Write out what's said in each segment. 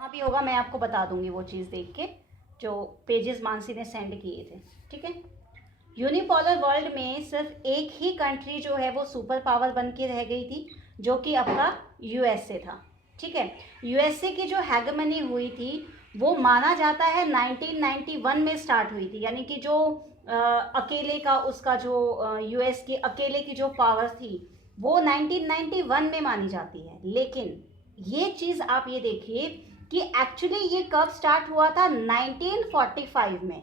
हाँ भी होगा, मैं आपको बता दूंगी वो चीज़ देख के जो पेजेस मानसी ने सेंड किए थे। ठीक है, यूनिपोलर वर्ल्ड में सिर्फ एक ही कंट्री जो है वो सुपर पावर बन के रह गई थी, जो कि आपका यूएसए था। ठीक है, यूएसए की जो हैगमनी हुई थी वो माना जाता है 1991 में स्टार्ट हुई थी, यानी कि जो अकेले का उसका जो यूएस की अकेले की जो पावर थी वो 1991 में मानी जाती है। लेकिन ये चीज़ आप ये देखिए कि एक्चुअली ये कब स्टार्ट हुआ था, 1945 में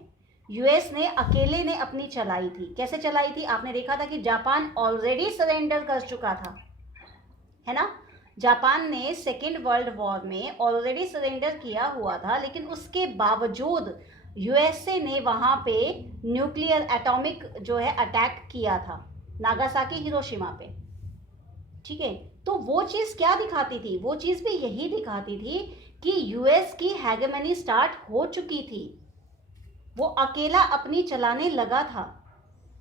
यूएस ने अकेले ने अपनी चलाई थी। कैसे चलाई थी, आपने देखा था कि जापान ऑलरेडी सरेंडर कर चुका था, है ना। जापान ने सेकेंड वर्ल्ड वॉर में ऑलरेडी सरेंडर किया हुआ था, लेकिन उसके बावजूद यूएसए ने वहां पे न्यूक्लियर एटॉमिक जो है अटैक किया था नागासाकी हिरोशिमा पे। ठीक है, तो वो चीज़ क्या दिखाती थी, वो चीज़ भी यही दिखाती थी कि यूएस की हैगेमनी स्टार्ट हो चुकी थी, वो अकेला अपनी चलाने लगा था।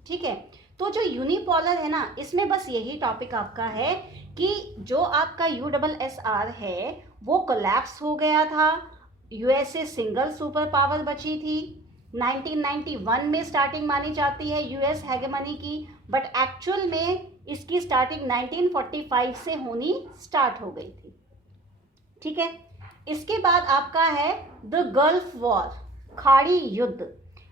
ठीक है, तो जो यूनिपोलर है ना, इसमें बस यही टॉपिक आपका है कि जो आपका USSR है वो कोलैप्स हो गया था, यूएसए सिंगल सुपर पावर बची थी। 1991 में स्टार्टिंग मानी जाती है यूएस हैगेमनी की, बट एक्चुअल में इसकी स्टार्टिंग 1945 से होनी स्टार्ट हो गई थी। ठीक है, इसके बाद आपका है द गल्फ वॉर, खाड़ी युद्ध।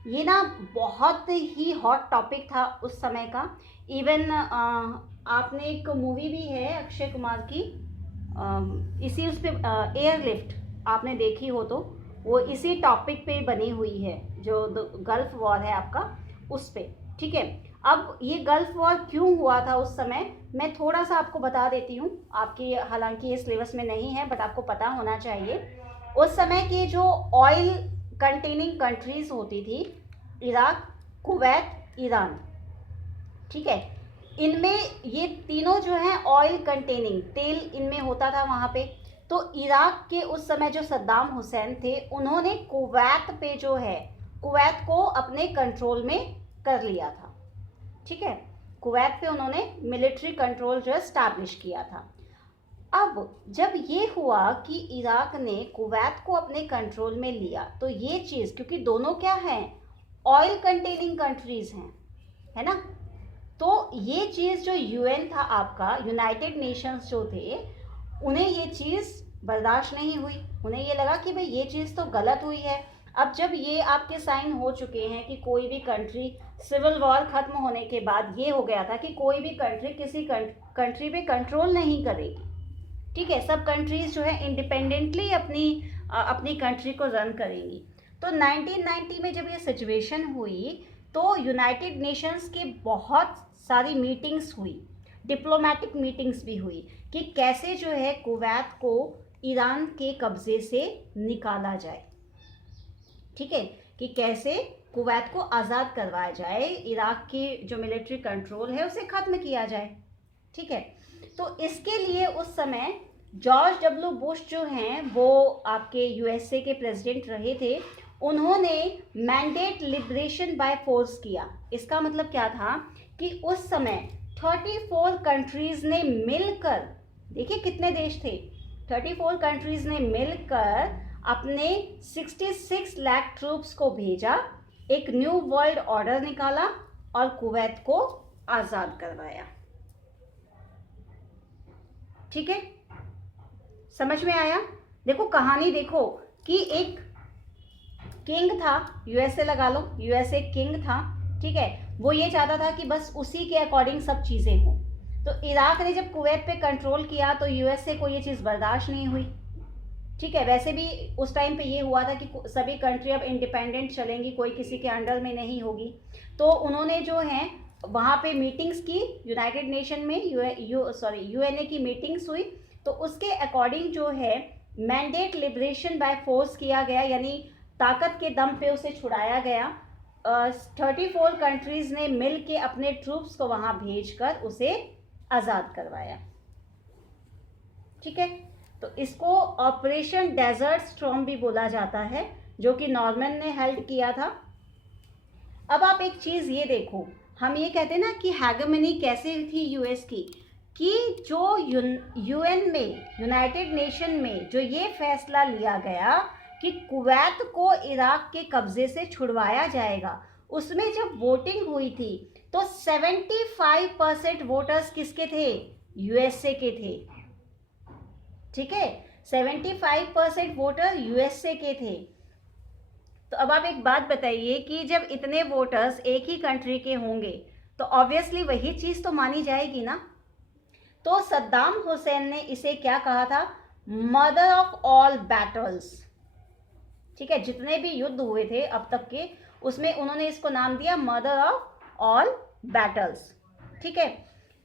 ये ना बहुत ही हॉट टॉपिक था उस समय का। इवन आपने एक मूवी भी है अक्षय कुमार की, इसी उस पर एयरलिफ्ट आपने देखी हो तो वो इसी टॉपिक पे बनी हुई है, जो गल्फ वॉर है आपका उस पे। ठीक है, अब ये गल्फ वॉर क्यों हुआ था उस समय, मैं थोड़ा सा आपको बता देती हूँ। आपकी हालांकि ये सिलेबस में नहीं है बट आपको पता होना चाहिए। उस समय के जो ऑयल कंटेनिंग कंट्रीज होती थी, इराक, कुवैत, ईरान। ठीक है, इनमें ये तीनों जो हैं ऑयल कंटेनिंग, तेल इनमें होता था वहाँ पे। तो इराक के उस समय जो सद्दाम हुसैन थे, उन्होंने कुवैत पे जो है, कुवैत को अपने कंट्रोल में कर लिया था। ठीक है, कुवैत पे उन्होंने मिलिट्री कंट्रोल जो है स्टैब्लिश किया था। अब जब ये हुआ कि इराक ने कुवैत को अपने कंट्रोल में लिया, तो ये चीज़, क्योंकि दोनों क्या हैं, ऑयल कंटेनिंग कंट्रीज हैं, है ना, तो ये चीज़ जो यूएन था आपका, यूनाइटेड नेशंस जो थे, उन्हें ये चीज़ बर्दाश्त नहीं हुई। उन्हें ये लगा कि भाई ये चीज़ तो गलत हुई है। अब जब ये आपके साइन हो चुके हैं कि कोई भी कंट्री, सिविल वॉर खत्म होने के बाद ये हो गया था कि कोई भी कंट्री किसी कंट्री पे कंट्रोल नहीं करेगी। ठीक है, सब कंट्रीज जो है इंडिपेंडेंटली अपनी कंट्री को रन करेंगी। तो 1990 में जब ये सिचुएशन हुई तो यूनाइटेड नेशंस की बहुत सारी मीटिंग्स हुई, डिप्लोमेटिक मीटिंग्स भी हुई कि कैसे जो है कुवैत को ईरान के कब्जे से निकाला जाए। ठीक है, कि कैसे कुवैत को आज़ाद करवाया जाए, इराक की जो मिलिट्री कंट्रोल है उसे ख़त्म किया जाए। ठीक है, तो इसके लिए उस समय जॉर्ज W. बुश जो हैं वो आपके यूएसए के प्रेसिडेंट रहे थे, उन्होंने मैंडेट लिबरेशन बाय फोर्स किया। इसका मतलब क्या था कि उस समय 34 कंट्रीज ने मिलकर, देखिए कितने देश थे, 34 कंट्रीज ने मिलकर अपने 66 लाख ट्रूप्स को भेजा, एक न्यू वर्ल्ड ऑर्डर निकाला और कुवैत को आज़ाद करवाया। ठीक है, समझ में आया। देखो कहानी देखो कि एक किंग था, यूएसए लगा लो, यूएसए किंग था। ठीक है, वो ये चाहता था कि बस उसी के अकॉर्डिंग सब चीज़ें हों। तो इराक ने जब कुवैत पे कंट्रोल किया तो यूएसए को ये चीज़ बर्दाश्त नहीं हुई। ठीक है, वैसे भी उस टाइम पे ये हुआ था कि सभी कंट्री अब इंडिपेंडेंट चलेंगी, कोई किसी के अंडर में नहीं होगी। तो उन्होंने जो है वहाँ पे मीटिंग्स की, यूनाइटेड नेशन में यूएनए की मीटिंग्स हुई। तो उसके अकॉर्डिंग जो है मैंडेट लिबरेशन बाय फोर्स किया गया, यानी ताकत के दम पे उसे छुड़ाया गया। 34 कंट्रीज ने मिल के अपने ट्रूप्स को वहाँ भेजकर उसे आज़ाद करवाया। ठीक है, तो इसको ऑपरेशन डेजर्ट स्टॉर्म भी बोला जाता है, जो कि नॉर्मन ने हेल्ड किया था। अब आप एक चीज़ ये देखो, हम ये कहते हैं ना कि हैगमनी कैसे थी यूएस की, कि जो यूएन में, यूनाइटेड नेशन में जो ये फैसला लिया गया कि कुवैत को इराक के कब्जे से छुड़वाया जाएगा, उसमें जब वोटिंग हुई थी तो 75% वोटर्स किसके थे? यूएसए के थे। ठीक है, 75% वोटर यूएसए के थे। तो अब आप एक बात बताइए कि जब इतने वोटर्स एक ही कंट्री के होंगे तो ऑब्वियसली वही चीज तो मानी जाएगी ना। तो सद्दाम हुसैन ने इसे क्या कहा था? Mother of all battles. ठीक है, जितने भी युद्ध हुए थे अब तक के, उसमें उन्होंने इसको नाम दिया मदर ऑफ ऑल बैटल्स। ठीक है,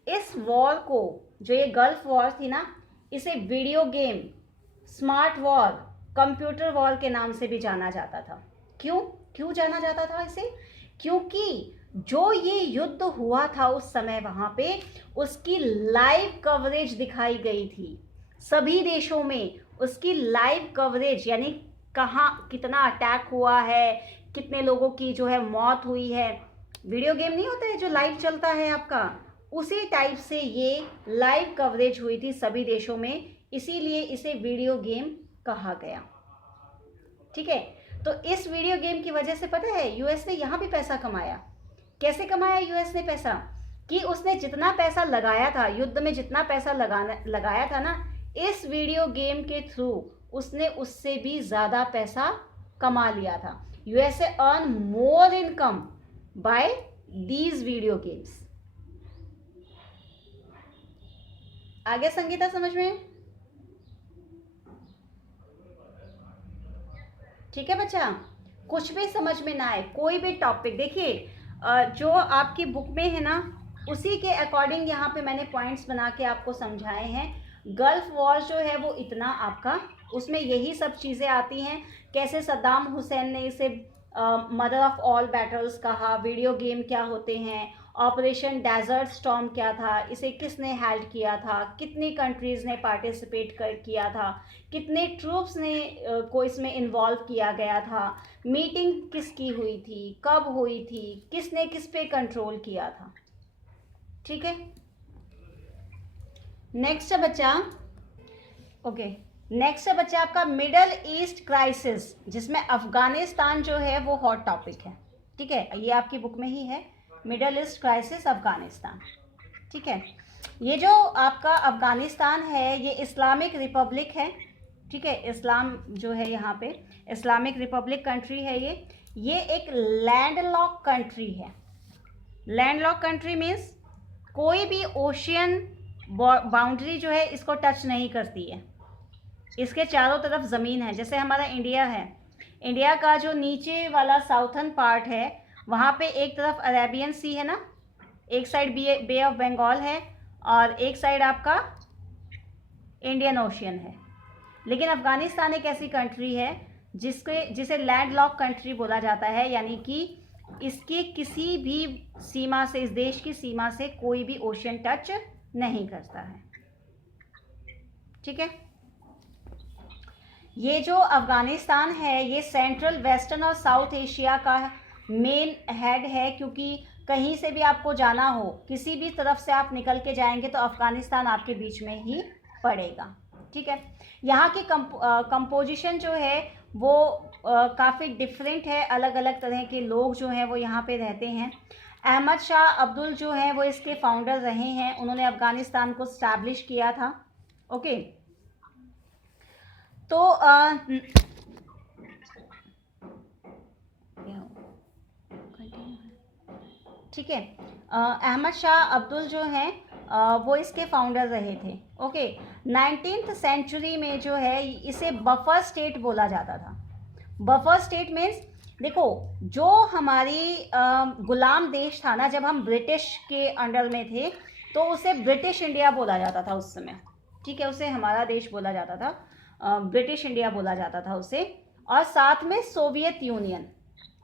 इस वॉर को, जो ये गल्फ वॉर थी ना, इसे video game, smart war, computer war के नाम से भी जाना जाता था। क्यों जाना जाता था इसे? क्योंकि जो ये युद्ध हुआ था उस समय वहां पे, उसकी लाइव कवरेज दिखाई गई थी सभी देशों में। उसकी लाइव कवरेज यानी कहाँ कितना अटैक हुआ है, कितने लोगों की जो है मौत हुई है। वीडियो गेम नहीं होता है जो लाइव चलता है आपका, उसी टाइप से ये लाइव कवरेज हुई थी सभी देशों में, इसीलिए इसे वीडियो गेम कहा गया। ठीक है, तो इस वीडियो गेम की वजह से पता है यूएस ने यहाँ भी पैसा कमाया। कैसे कमाया यूएस ने पैसा? कि उसने जितना पैसा लगाया था युद्ध में, जितना पैसा लगाया था ना, इस वीडियो गेम के थ्रू उसने उससे भी ज़्यादा पैसा कमा लिया था। USA earn more income by these video games. आगे संगीता समझ में? ठीक है बच्चा, कुछ भी समझ में ना आए, कोई भी टॉपिक, देखिए जो आपकी बुक में है ना उसी के अकॉर्डिंग यहाँ पे मैंने पॉइंट्स बना के आपको समझाए हैं। गल्फ वॉर जो है वो इतना आपका, उसमें यही सब चीज़ें आती हैं। कैसे सद्दाम हुसैन ने इसे मदर ऑफ ऑल बैटल्स कहा, वीडियो गेम क्या होते हैं, ऑपरेशन डेजर्ट स्टॉर्म क्या था, इसे किसने हेल्ड किया था, कितनी कंट्रीज़ ने पार्टिसिपेट किया था, कितने ट्रूप्स ने को इसमें इन्वॉल्व किया गया था, मीटिंग किसकी हुई थी, कब हुई थी, किसने किस पे कंट्रोल किया था। ठीक है, नेक्स्ट है बच्चा, ओके, नेक्स्ट है बच्चा आपका मिडल ईस्ट क्राइसिस, जिसमें अफगानिस्तान जो है वो हॉट टॉपिक है। ठीक है, ये आपकी बुक में ही है, मिडल ईस्ट क्राइसिस अफगानिस्तान। ठीक है, ये जो आपका अफगानिस्तान है ये इस्लामिक रिपब्लिक है। ठीक है, इस्लाम जो है यहाँ पे इस्लामिक रिपब्लिक कंट्री है ये एक लैंडलॉक कंट्री है। लैंडलॉक कंट्री मीन्स कोई भी ओशियन बाउंड्री जो है इसको टच नहीं करती है, इसके चारों तरफ ज़मीन है। जैसे हमारा इंडिया है, इंडिया का जो नीचे वाला साउथर्न पार्ट है वहाँ पे एक तरफ अरेबियन सी है ना, एक साइड बे ऑफ बंगाल है और एक साइड आपका इंडियन ओशियन है। लेकिन अफ़गानिस्तान एक ऐसी कंट्री है जिसे लैंडलॉक कंट्री बोला जाता है, यानी कि इसकी किसी भी सीमा से, इस देश की सीमा से कोई भी ओशियन टच नहीं करता है। ठीक है, ये जो अफ़गानिस्तान है ये सेंट्रल, वेस्टर्न और साउथ एशिया का मेन हेड है, क्योंकि कहीं से भी आपको जाना हो, किसी भी तरफ से आप निकल के जाएंगे तो अफ़गानिस्तान आपके बीच में ही पड़ेगा। ठीक है, यहाँ की कंपोजिशन जो है वो काफ़ी डिफरेंट है, अलग अलग तरह के लोग जो हैं वो यहाँ पे रहते हैं। अहमद शाह अब्दुल जो हैं वो इसके फाउंडर रहे हैं, उन्होंने अफ़गानिस्तान को स्टैब्लिश किया था। ओके, तो ठीक है, अहमद शाह अब्दुल जो हैं वो इसके फाउंडर रहे थे। ओके, 19th सेंचुरी में जो है इसे बफर स्टेट बोला जाता था। बफर स्टेट मीन्स, देखो जो हमारी गुलाम देश था ना, जब हम ब्रिटिश के अंडर में थे तो उसे ब्रिटिश इंडिया बोला जाता था उस समय। ठीक है, उसे हमारा देश बोला जाता था, ब्रिटिश इंडिया बोला जाता था उसे, और साथ में सोवियत यूनियन।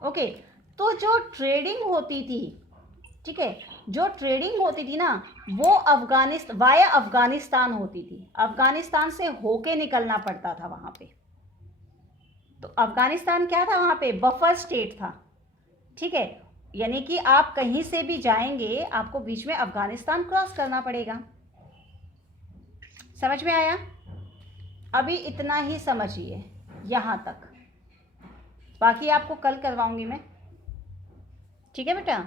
ओके, तो जो ट्रेडिंग होती थी, ठीक है, जो ट्रेडिंग होती थी ना वो वाया अफगानिस्तान होती थी, अफगानिस्तान से होके निकलना पड़ता था वहाँ पे। तो अफगानिस्तान क्या था वहाँ पे? बफर स्टेट था। ठीक है, यानी कि आप कहीं से भी जाएंगे आपको बीच में अफगानिस्तान क्रॉस करना पड़ेगा। समझ में आया? अभी इतना ही समझिए यहाँ तक, बाकी आपको कल करवाऊँगी मैं, ठीक है बेटा?